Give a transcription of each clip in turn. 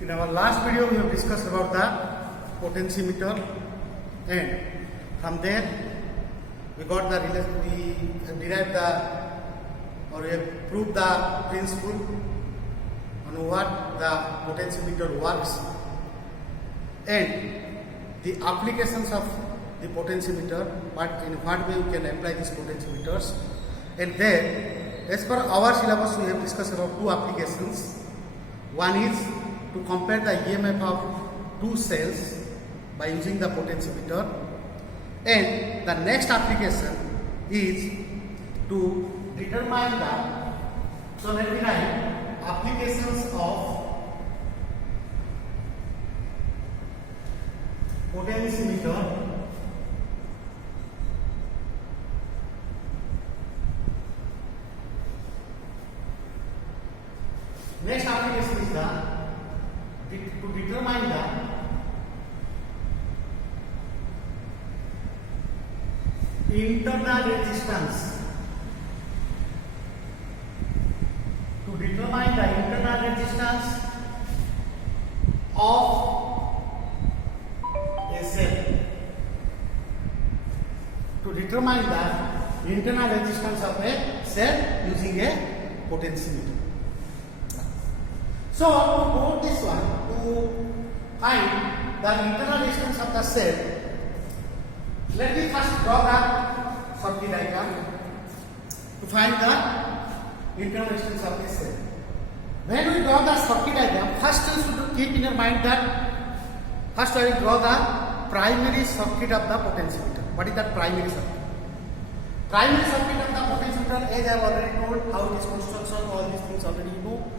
In our last video, we have discussed about the potentiometer, and from there we got the we derived the or we have proved the principle on what the potentiometer works and the applications of the potentiometer, but in what way we can apply these potentiometers. And then, as per our syllabus, we have discussed about two applications. One is to compare the EMF of two cells by using the potentiometer, and the next application is to determine the, so let me write applications of potentiometer next application is to determine the internal resistance. To determine the internal resistance of a cell. To determine the internal resistance of a cell using a potentiometer. So, to go this one, to find the internal resistance of the cell, let me first draw the circuit diagram to find the internal resistance of the cell. When we draw the circuit diagram, first you should keep in your mind that first I will draw the primary circuit of the potentiometer. What is that primary circuit? Primary circuit of the potentiometer, as I have already told, how it is construction, all these things already you know.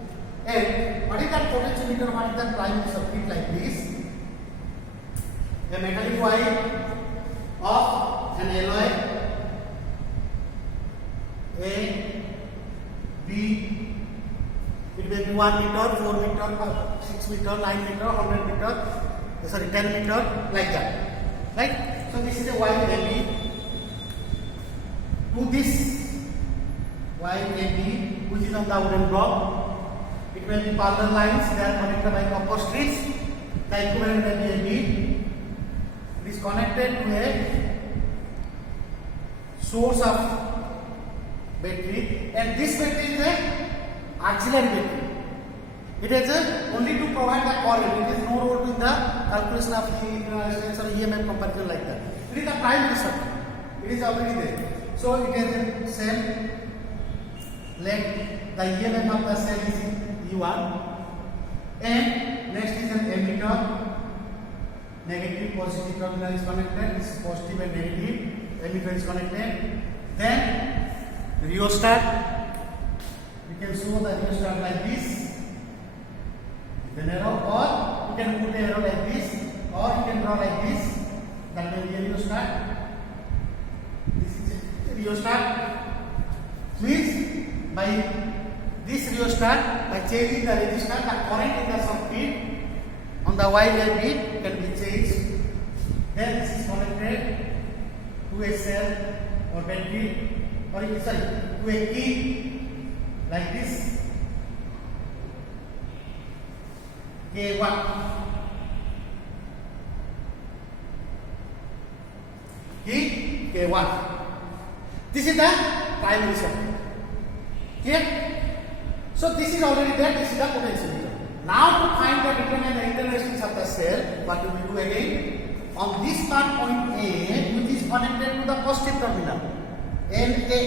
And what is that potentiometer? What is that primary circuit like this? A metallic wire of an alloy A, B, it may be 1 meter, 4 meter, 6 meter, 9 meter, 100 meter, 10 meter, like that. Right? So this is a wire AB. To this wire AB, which is on the wooden block, it may be parallel lines, they are connected by copper strips. The equivalent may be a bead. It is connected to a source of battery, and this battery is a auxiliary battery. It is only to provide the current. It is no role in the calculation of resistance or EMF comparison like that. It is the primary circuit. It is already there. So it is a cell. Let the EMF of the cell is E1, and next is an emitter. Negative positive terminal is connected. This is positive and negative. Emitter is connected. Then rheostat. We can show the rheostat like this with an arrow, or you can put an arrow like this, or you can draw like this. That may be a rheostat. This is a rheostat. Means by this rheostat, by changing the resistance, the current in the circuit on the wire AB can be changed. Then this is connected to a cell or battery, or sorry, to a key like this. K1. Key K1. This is the primary circuit. Clear? So this is already there, this is the potentiometer. Now to find the determine the internal resistance of the cell, what we will do again? On this part point A, which is connected to the positive terminal, NA,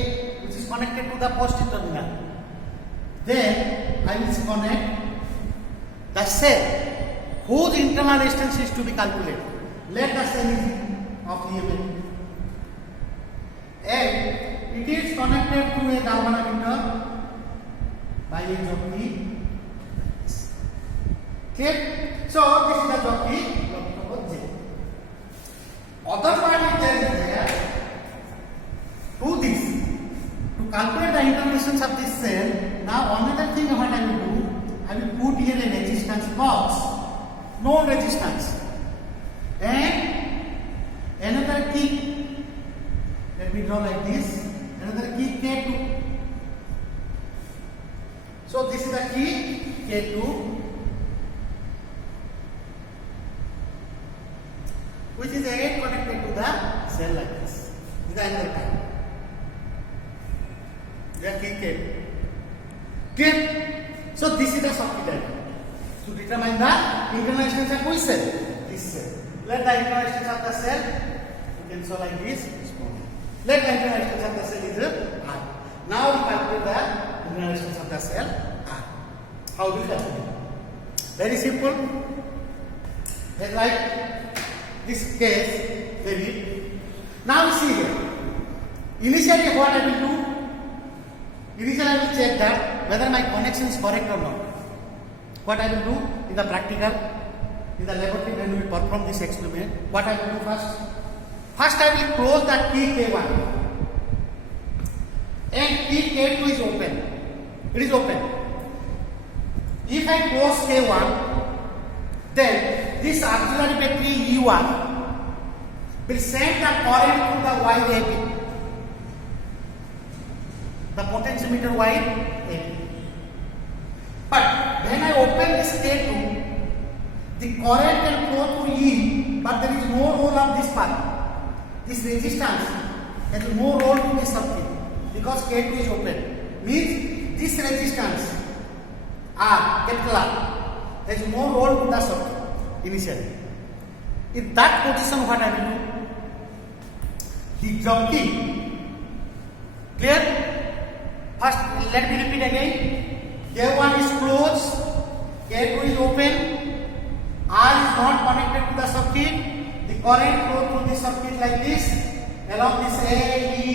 which is connected to the positive terminal, then I will connect the cell whose internal resistance is to be calculated. Let the cell is of EMF, and it is connected to a galvanometer by a jockey. Okay? So this is the jockey of J. Other part is there. To this, to calculate the internal resistance of this cell, now another thing what I will do, I will put here a resistance box, no resistance, and another key. Let me draw like this. Another key K2. So this is the key K2, which is again connected to the cell like this. This is the another type. They are key. Clear? So this is the circuit diagram. To determine the internal extension of which cell? This cell. Let the internal extension of the cell, you can show like this. Let the internal extension of the cell is R. Now we calculate the internal extension of the cell R. How do we calculate? Very simple. Just like this case, very. Now see here. Initially, what I will do? Initially, I will check that whether my connection is correct or not. What I will do in the practical, in the laboratory when we perform this experiment, what I will do first? First I will close the key K1 and key K2 is open. It is open. If I close K1, then this auxiliary battery E1 will send the current to the wire AB, the potentiometer wire AB. But when I open this K2, the current can flow through E, but there is no role of this part. This resistance has no role in this circuit because K2 is open. Means this resistance R, capital R, has no role in the circuit initially. In that position, what I will do? The jockey. Clear? First, let me repeat again. K1 is closed, K2 is open, R is not connected to the circuit. The current flow through the circuit like this, along this A, E,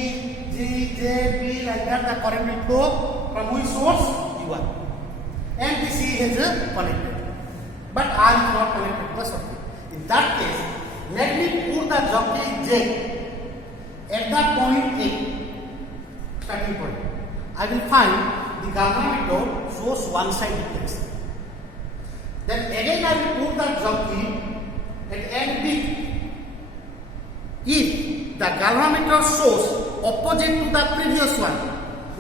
G, J, B, like that. The current will flow from which source? E1. And the C is connected. But R is not connected to the circuit. In that case, let me put the jockey J at the point A, starting point. I will find the galvanometer shows one side deflection. Then again I will put the jockey at end B. If the galvanometer shows opposite to the previous one,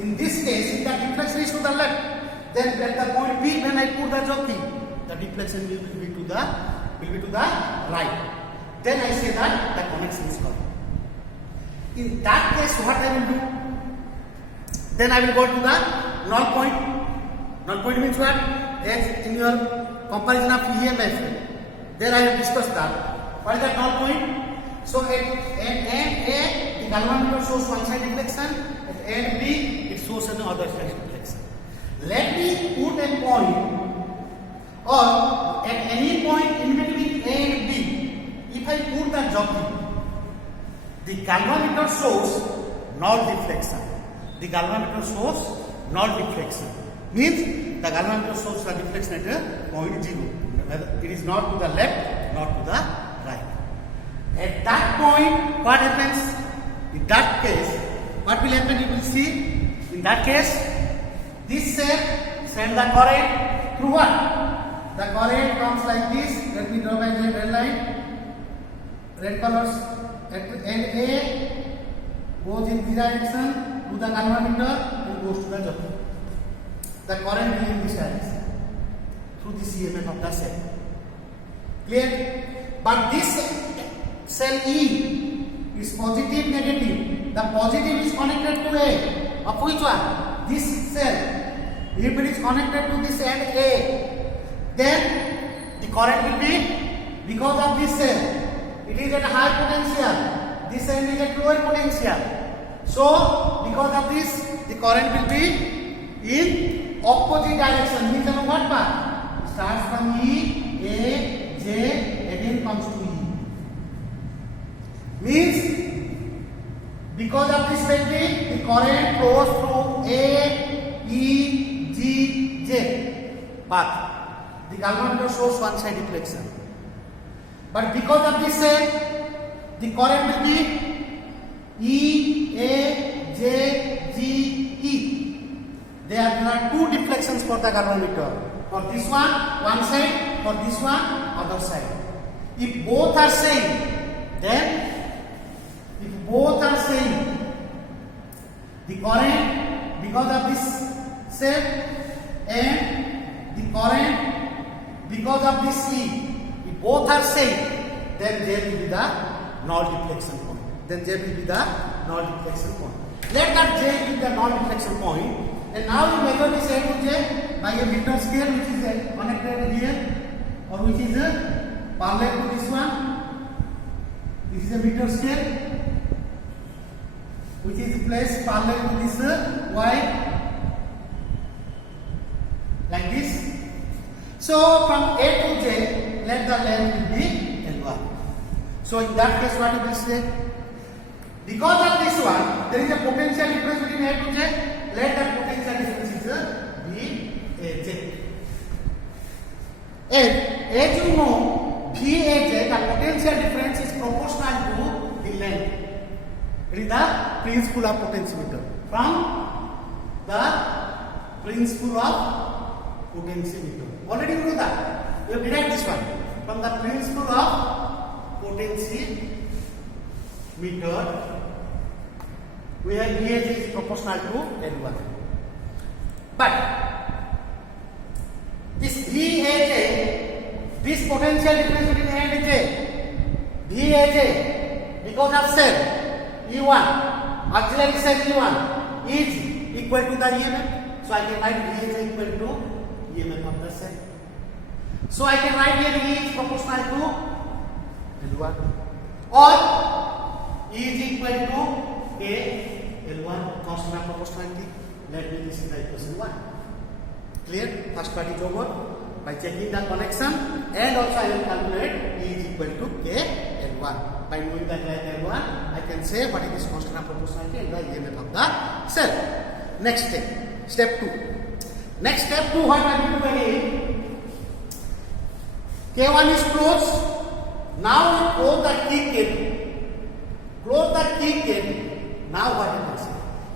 in this case, if the deflection is to the left, then at the point B, when I put the jockey, the deflection will be to the right. Then I say that the connection is correct. In that case, what I will do? Then I will go to the null point. Null point means what? As in your comparison of EMF, there I have discussed that. What is that null point? So at end A, the galvanometer shows one side deflection. At end B, it shows another side deflection. Let me put a point, or at any point in between A and B, if I put the jockey, the galvanometer shows null deflection. The galvanometer shows null deflection. Means the galvanometer shows the deflection at a point 0. It is not to the left, not to the right. At that point, what happens? In that case, what will happen? You will see. In that case, this cell send the current through what? The current comes like this. Let me draw by the red line. Red colors. At end A goes in this direction to the galvanometer and goes to the jockey. The current will in this direction through the CMF of the cell. Clear? But this cell E is positive, negative. The positive is connected to A. Of which one? This cell. If it is connected to this end A, then the current will be because of this cell. It is at a high potential. This end is at lower potential. So, because of this, the current will be in opposite direction. Means on what path? Starts from E, A, J, again comes to E. Means, because of this battery, the current flows through A, E, G, J path. The galvanometer shows one side deflection. But because of this cell, the current will be E, A, J, G, E. There are two deflections for the galvanometer. For this one side, for this one, other side. If both are same, then the current because of this cell and the current because of this E, if both are same, then J will be the null deflection point. Then J will be the null deflection point. Let that J be the null deflection point. And now you measure this A to J by a meter scale which is connected here or which is parallel to this one. This is a meter scale which is placed parallel to this Y like this. So from A to J, let the length will be L1. So in that case, what you will say? Because of this one, there is a potential difference between A to J. Let that potential difference is VAJ. And as you know, VAJ, the potential difference is proportional to the length. It is the principle of potentiometer. From the principle of potentiometer. Already you know that. We have derived this one. From the principle of potentiometer, we have VAJ is proportional to L1. But this VAJ, this potential difference between A and J, VAJ, because of cell E1, auxiliary cell E1 is equal to the EMF. So I can write VAJ equal to EMF of the cell. So I can write here E is proportional to L1 or E is equal to A L1 constant of proportionality. Let me this is the equation 1. Clear? First part is over. By checking the connection and also I will calculate E is equal to K L1. By knowing that L1, I can say what is this constant of proportionality and the EMF of the cell. Next step, step 2. Next step 2, what I will do again? K1 is closed. Now we close the key cable. Close the key cable. Now what happens?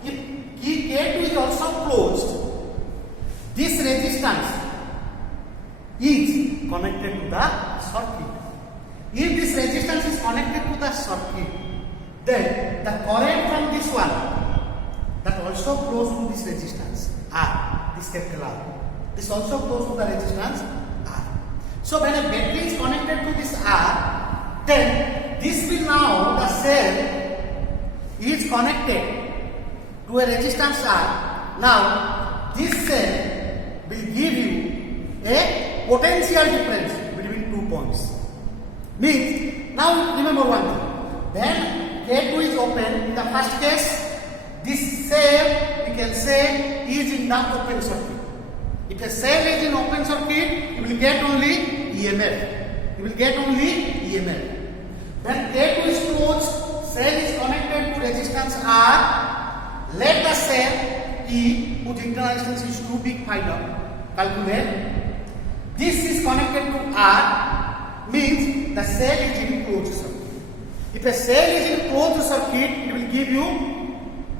If key K2 is also closed, this resistance is connected to the circuit. If this resistance is connected to the circuit, then the current from this one that also flows to this resistance R, this capital R. This also flows to the resistance R. So when a battery is connected to this R, then this will now the cell is connected to a resistance R. Now this cell will give you a potential difference between 2 points. Means, now remember one thing. When K2 is open, in the first case, this cell we can say is in the open circuit. If a cell is in open circuit, you will get only EMF. You will get only EMF. When K2 is closed, cell is connected to resistance R. Let the cell E, whose internal resistance is too big, find out. Calculate. This is connected to R, means the cell is in closed circuit. If a cell is in closed circuit, it will give you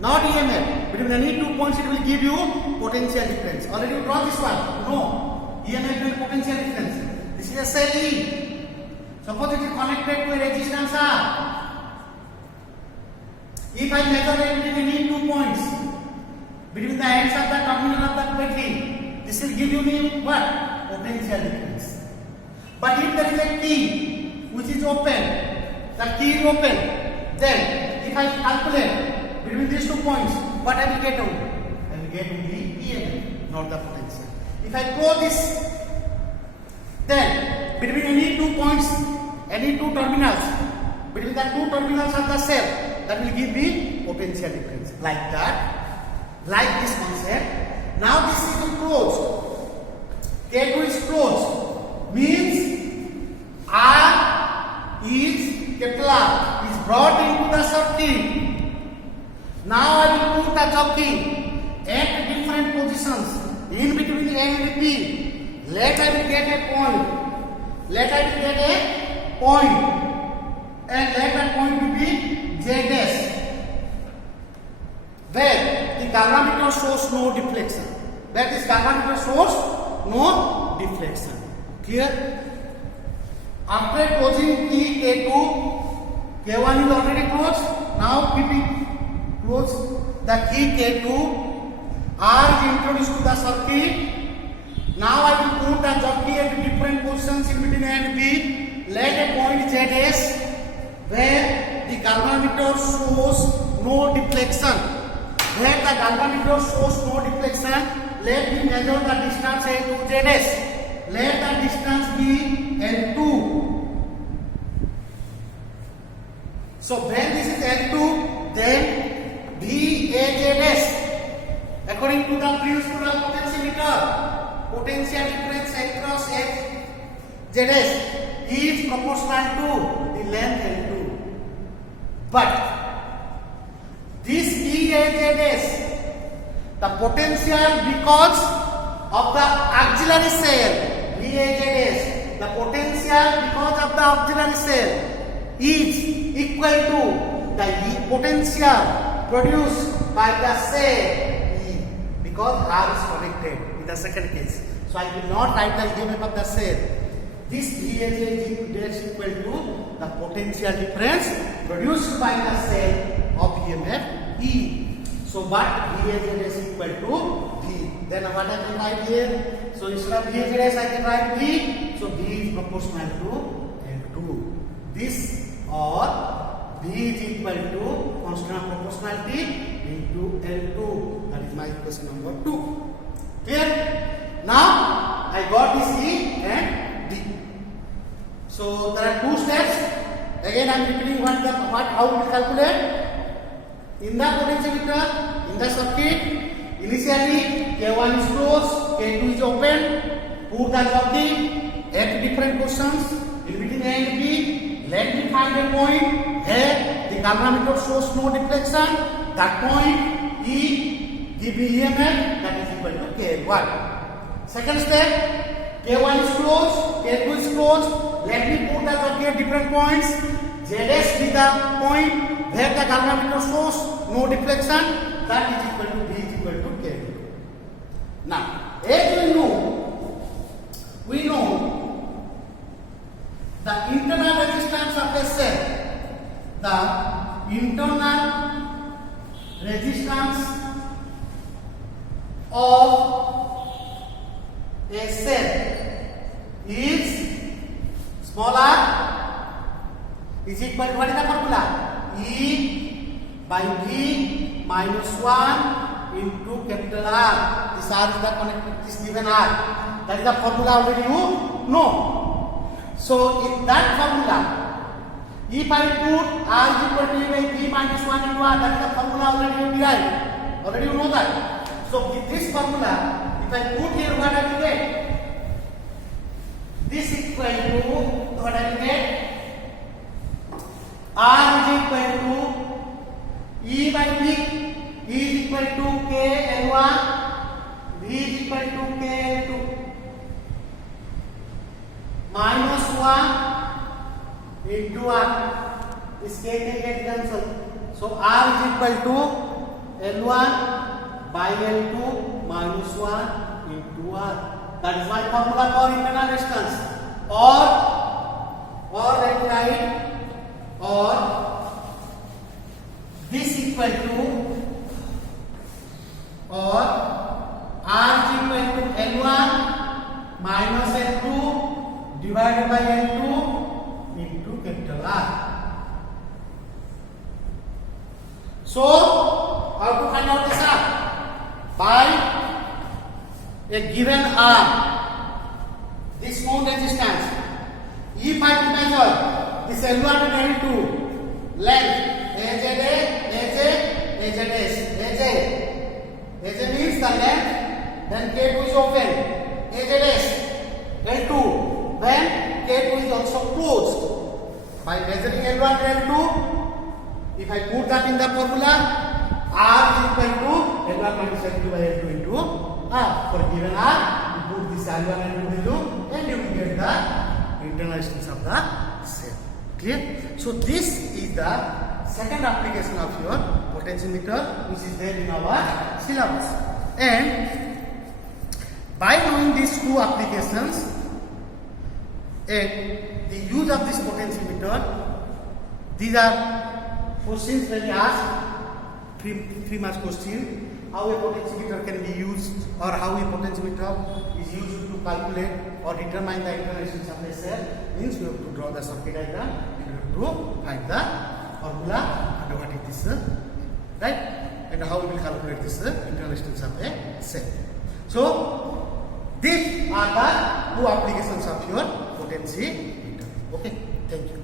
not EMF. Between any 2 points, it will give you potential difference. Already you draw this one. No. EMF and potential difference. This is a cell E. Suppose it is connected to a resistance R. If I measure it between any 2 points, between the ends of the terminal of the battery, this will give you me what? Potential difference. But if there is a key which is open, the key is open, then if I calculate between these 2 points, what I will get only? I will get only EMF, not the potential. If I close this, then between any 2 points, any 2 terminals, between the 2 terminals of the cell, that will give me potential difference. Like that, like this concept. Now this is closed. K2 is closed. Means R is capital R is brought into the circuit. Now I will put the jockey at different positions in between A and B. Let I will get a point. Let I will get a point. And let that point will be J dash. Where the galvanometer shows no deflection. Where this galvanometer shows no deflection. Clear? After closing key K2, K1 is already closed. Now PP close the key K2. R is introduced to the circuit. Now I will put the jockey at different positions in between A and B. let a point ZS where the galvanometer shows no deflection. Where the galvanometer shows no deflection, let me measure the distance A to ZS. Let the distance be L2. So when this is L2, then VAZS, according to the previous potentiometer, potential difference across ZS is proportional to the length L2. But this VAZS, the potential because of the auxiliary cell, VAZS, the potential because of the auxiliary cell is equal to the potential produced by the cell E, because R is connected in the second case. So I will not write the EMF of the cell. This VAZS is equal to the potential difference produced by the cell of EMF E. So what VAZS is equal to V. Then what I can write here? So instead of VAZS I can write V. So V is proportional to L2. This or V is equal to constant of proportionality into L2. That is my equation number 2. Clear? Now I got this E and D. So there are two steps. Again I am repeating how we will calculate. In the potentiometer, in the circuit, initially K1 is closed, K2 is open. Put the jockey at different positions in between A and B. Let me find a point where the galvanometer shows no deflection. That point E give me EMF that is equal to K1. Second step, K1 is closed, K2 is closed. Let me put the jockey at different points. ZS be the point where the galvanometer shows no deflection. That is equal to V is equal to K2. Now, as we know the internal resistance of a cell. The internal resistance of a cell is small r is equal to, what is the formula? E by V minus 1 into capital R. This R is the connected, this given R. That is the formula already you know. So in that formula, if I put R is equal to E by V minus 1 into R, that is the formula already you derived. Already you know that. So with this formula, if I put here, what I will get? This is equal to, what I will get? R is equal to E by V. E is equal to K L1. V is equal to K L2. Minus 1 into R. This K can get cancelled. So R is equal to L1 by L2 minus 1 into R. That is my formula for internal resistance. Or let me write, or this equal to, or R is equal to L1 minus L2 divided by L2 into capital R. So, how to find out this R? By a given R, this known resistance. If I measure this L1 and L2 length, AJ means the length, then K2 is open, AZS, L2, when K2 is also closed. By measuring L1 and L2, if I put that in the formula, R is equal to L1 minus L2 by L2 into R. For given R, you put this L1 and L2 value and you will get the internal resistance of the cell. Clear? So this is the second application of your potentiometer, which is there in our syllabus. And by knowing these two applications and the use of this potentiometer, these are questions when you ask 3 marks question. How a potentiometer can be used, or how a potentiometer is used to calculate or determine the internal resistance of a cell, means we have to draw draw the circuit diagram in order to find the formula and what it is, right? And how we will calculate this internal resistance of a cell. So these are the two applications of your potentiometer. Okay, thank you.